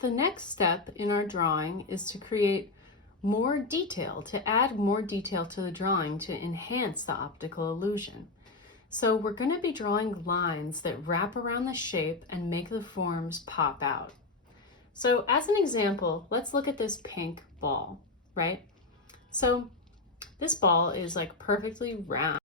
The next step in our drawing is to create more detail, to add more detail to the drawing to enhance the optical illusion. So we're going to be drawing lines that wrap around the shape and make the forms pop out. So as an example, let's look at this pink ball, right? So this ball is like perfectly round.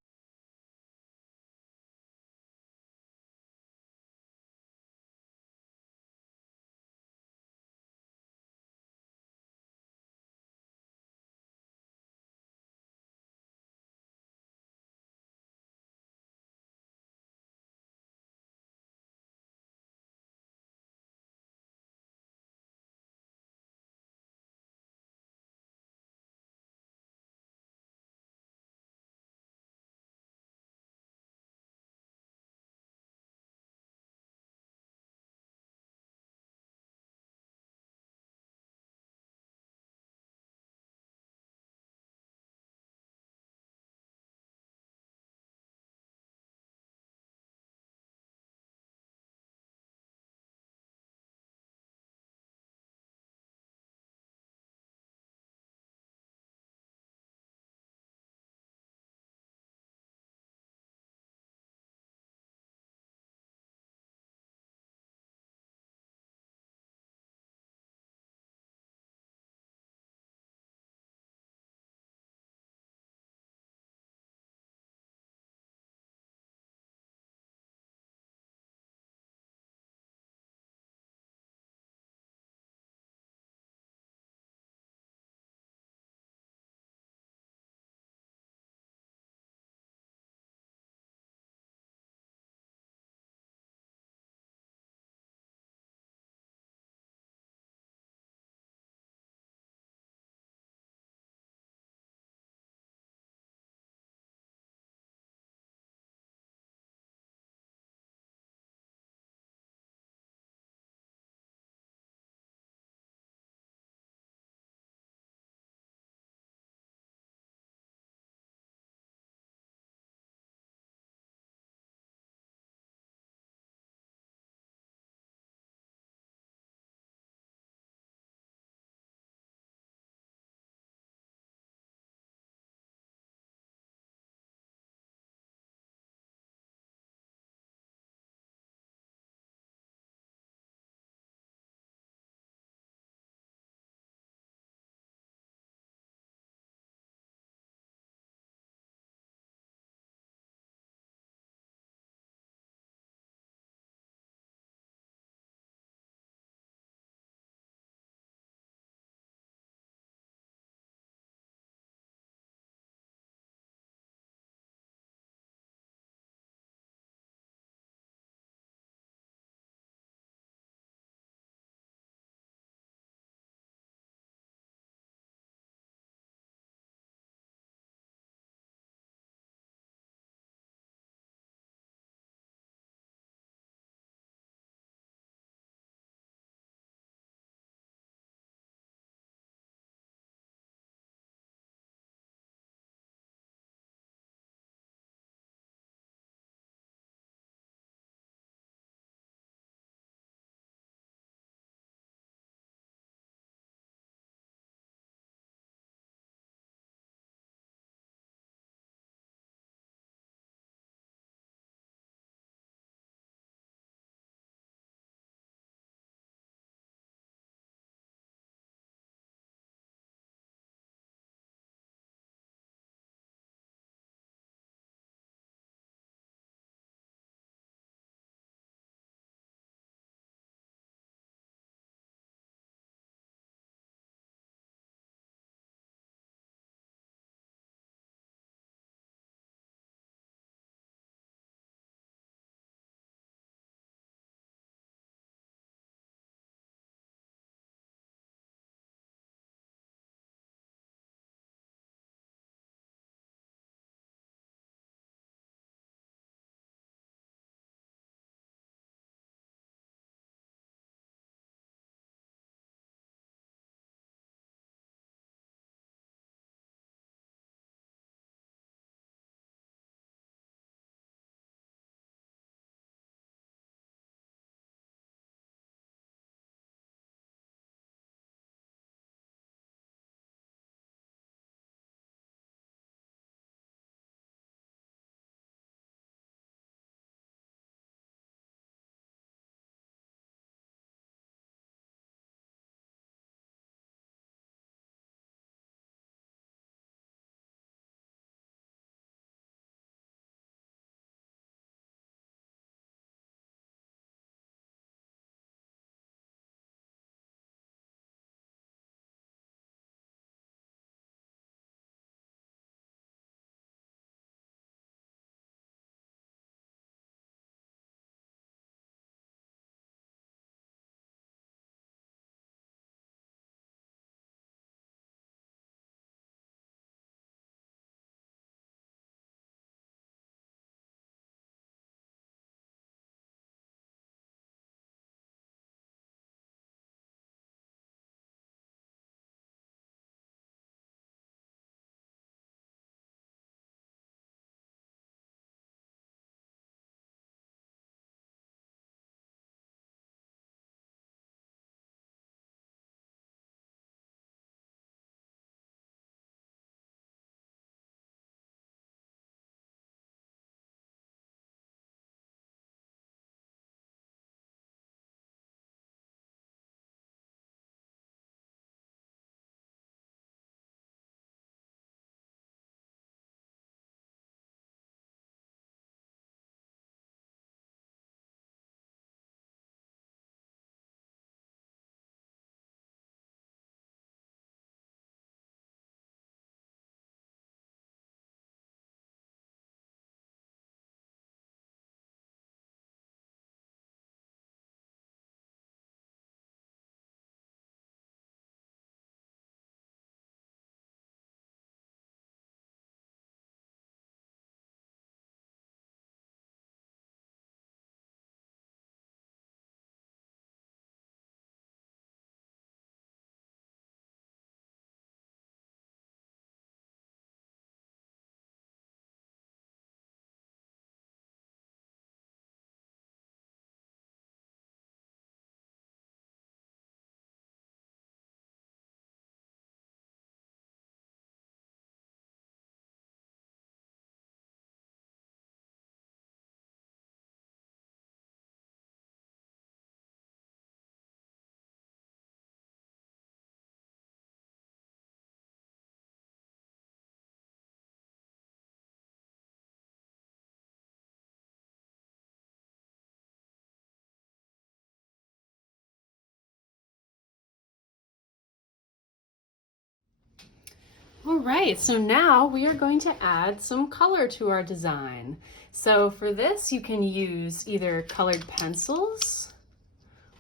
All right, so now we are going to add some color to our design. So for this, you can use either colored pencils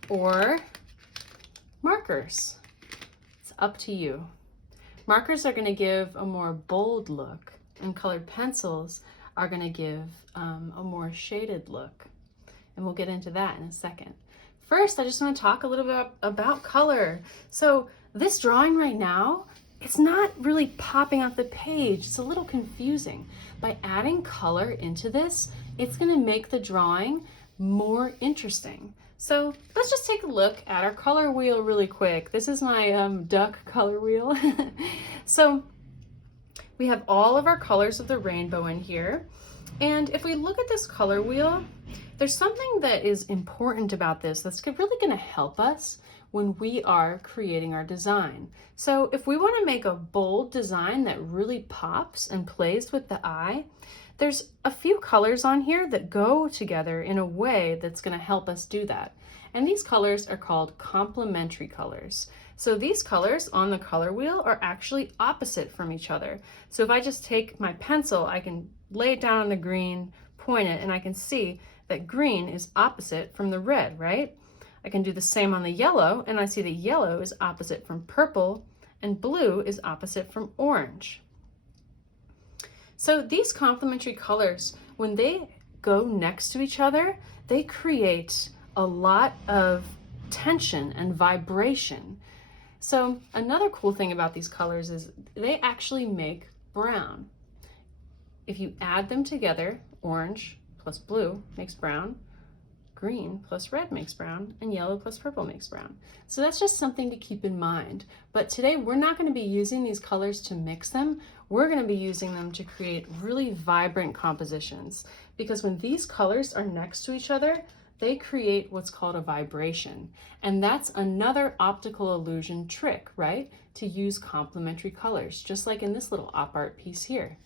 or markers. It's up to you. Markers are going to give a more bold look, and colored pencils are going to give a more shaded look. And we'll get into that in a second. First, I just want to talk a little bit about color. So this drawing right now, it's not really popping off the page. It's a little confusing. By adding color into this, it's going to make the drawing more interesting. So let's just take a look at our color wheel really quick. This is my duck color wheel. So we have all of our colors of the rainbow in here. And if we look at this color wheel, there's something that is important about this that's really going to help us when we are creating our design. So if we want to make a bold design that really pops and plays with the eye, there's a few colors on here that go together in a way that's going to help us do that. And these colors are called complementary colors. So these colors on the color wheel are actually opposite from each other. So if I just take my pencil, I can lay it down on the green, point it, and I can see that green is opposite from the red, right? I can do the same on the yellow, and I see the yellow is opposite from purple, and blue is opposite from orange. So these complementary colors, when they go next to each other, they create a lot of tension and vibration. So another cool thing about these colors is they actually make brown. If you add them together, orange plus blue makes brown, green plus red makes brown, and yellow plus purple makes brown. So that's just something to keep in mind. But today we're not going to be using these colors to mix them. We're going to be using them to create really vibrant compositions, because when these colors are next to each other, they create what's called a vibration. And that's another optical illusion trick, right? To use complementary colors, just like in this little op art piece here.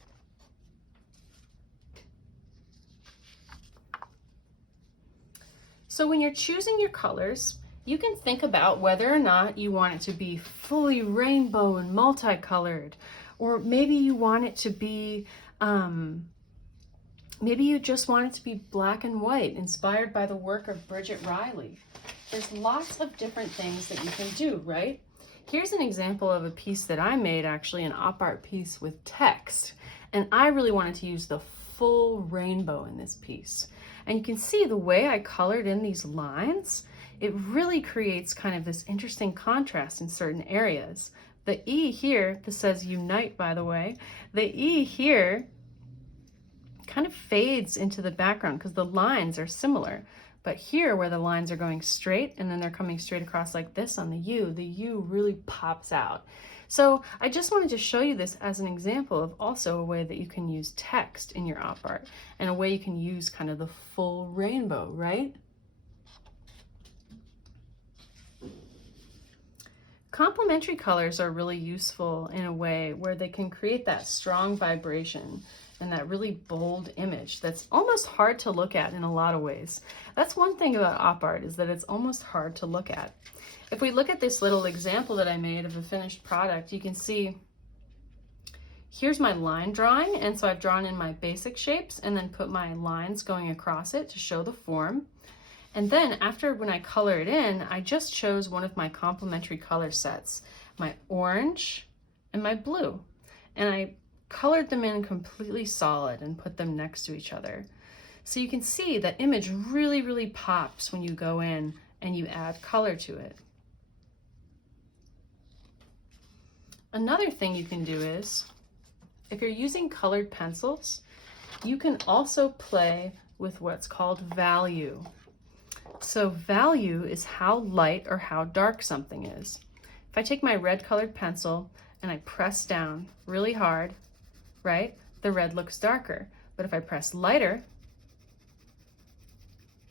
So when you're choosing your colors, you can think about whether or not you want it to be fully rainbow and multicolored, or maybe you want it to be, maybe you just want it to be black and white, inspired by the work of Bridget Riley. There's lots of different things that you can do, right? Here's an example of a piece that I made, actually an op art piece with text. And I really wanted to use the full rainbow in this piece. And you can see the way I colored in these lines, it really creates kind of this interesting contrast in certain areas. The E here, this says unite, by the way, the E here kind of fades into the background because the lines are similar. But here, where the lines are going straight and then they're coming straight across like this on the U really pops out. So I just wanted to show you this as an example of also a way that you can use text in your op art, and a way you can use kind of the full rainbow, right? Complementary colors are really useful in a way where they can create that strong vibration and that really bold image that's almost hard to look at in a lot of ways. That's one thing about op art, is that it's almost hard to look at. If we look at this little example that I made of a finished product, you can see here's my line drawing, and so I've drawn in my basic shapes and then put my lines going across it to show the form. And then after, when I color it in, I just chose one of my complementary color sets, my orange and my blue. And I colored them in completely solid and put them next to each other. So you can see that image really, really pops when you go in and you add color to it. Another thing you can do is, if you're using colored pencils, you can also play with what's called value. So value is how light or how dark something is. If I take my red colored pencil and I press down really hard, right, the red looks darker. But if I press lighter,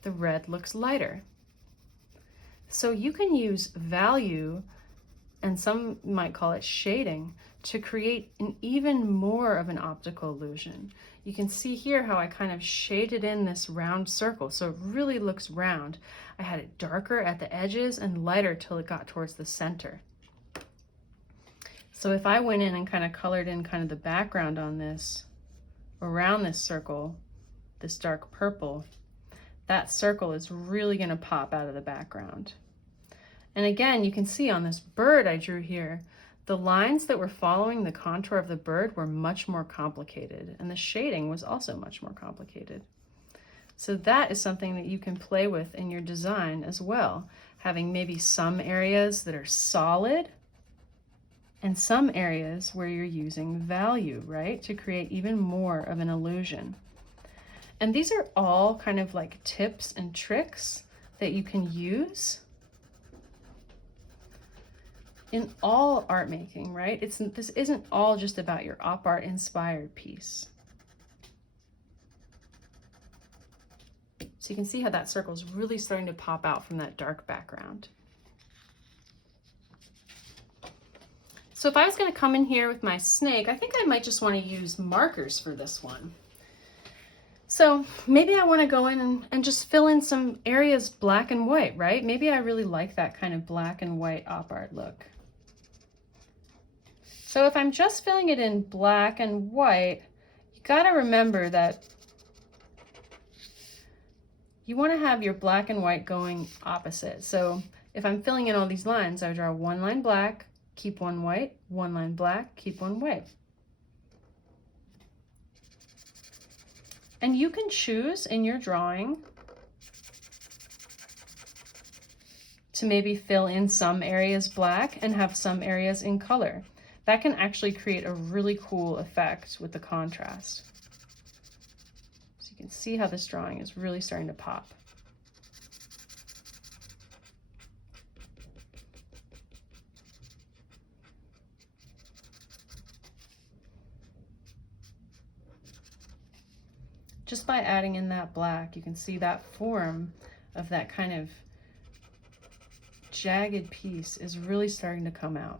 the red looks lighter. So you can use value, and some might call it shading, to create an even more of an optical illusion. You can see here how I kind of shaded in this round circle, so it really looks round. I had it darker at the edges and lighter till it got towards the center. So if I went in and kind of colored in kind of the background on this, around this circle, this dark purple, that circle is really going to pop out of the background. And again, you can see on this bird I drew here, the lines that were following the contour of the bird were much more complicated, and the shading was also much more complicated. So that is something that you can play with in your design as well, having maybe some areas that are solid and some areas where you're using value, right, to create even more of an illusion. And these are all kind of like tips and tricks that you can use in all art making, right? This isn't all just about your op art inspired piece. So you can see how that circle is really starting to pop out from that dark background. So if I was going to come in here with my snake, I think I might just want to use markers for this one. So maybe I want to go in and just fill in some areas black and white, right? Maybe I really like that kind of black and white op art look. So if I'm just filling it in black and white, you got to remember that you want to have your black and white going opposite. So if I'm filling in all these lines, I would draw one line black, keep one white, one line black, keep one white. And you can choose in your drawing to maybe fill in some areas black and have some areas in color. That can actually create a really cool effect with the contrast. So you can see how this drawing is really starting to pop. Just by adding in that black, you can see that form of that kind of jagged piece is really starting to come out.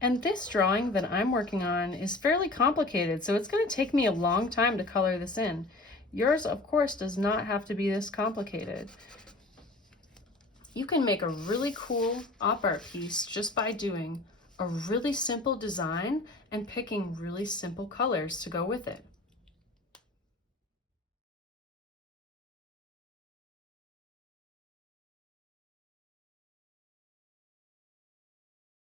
And this drawing that I'm working on is fairly complicated, so it's going to take me a long time to color this in. Yours, of course, does not have to be this complicated. You can make a really cool op art piece just by doing a really simple design and picking really simple colors to go with it.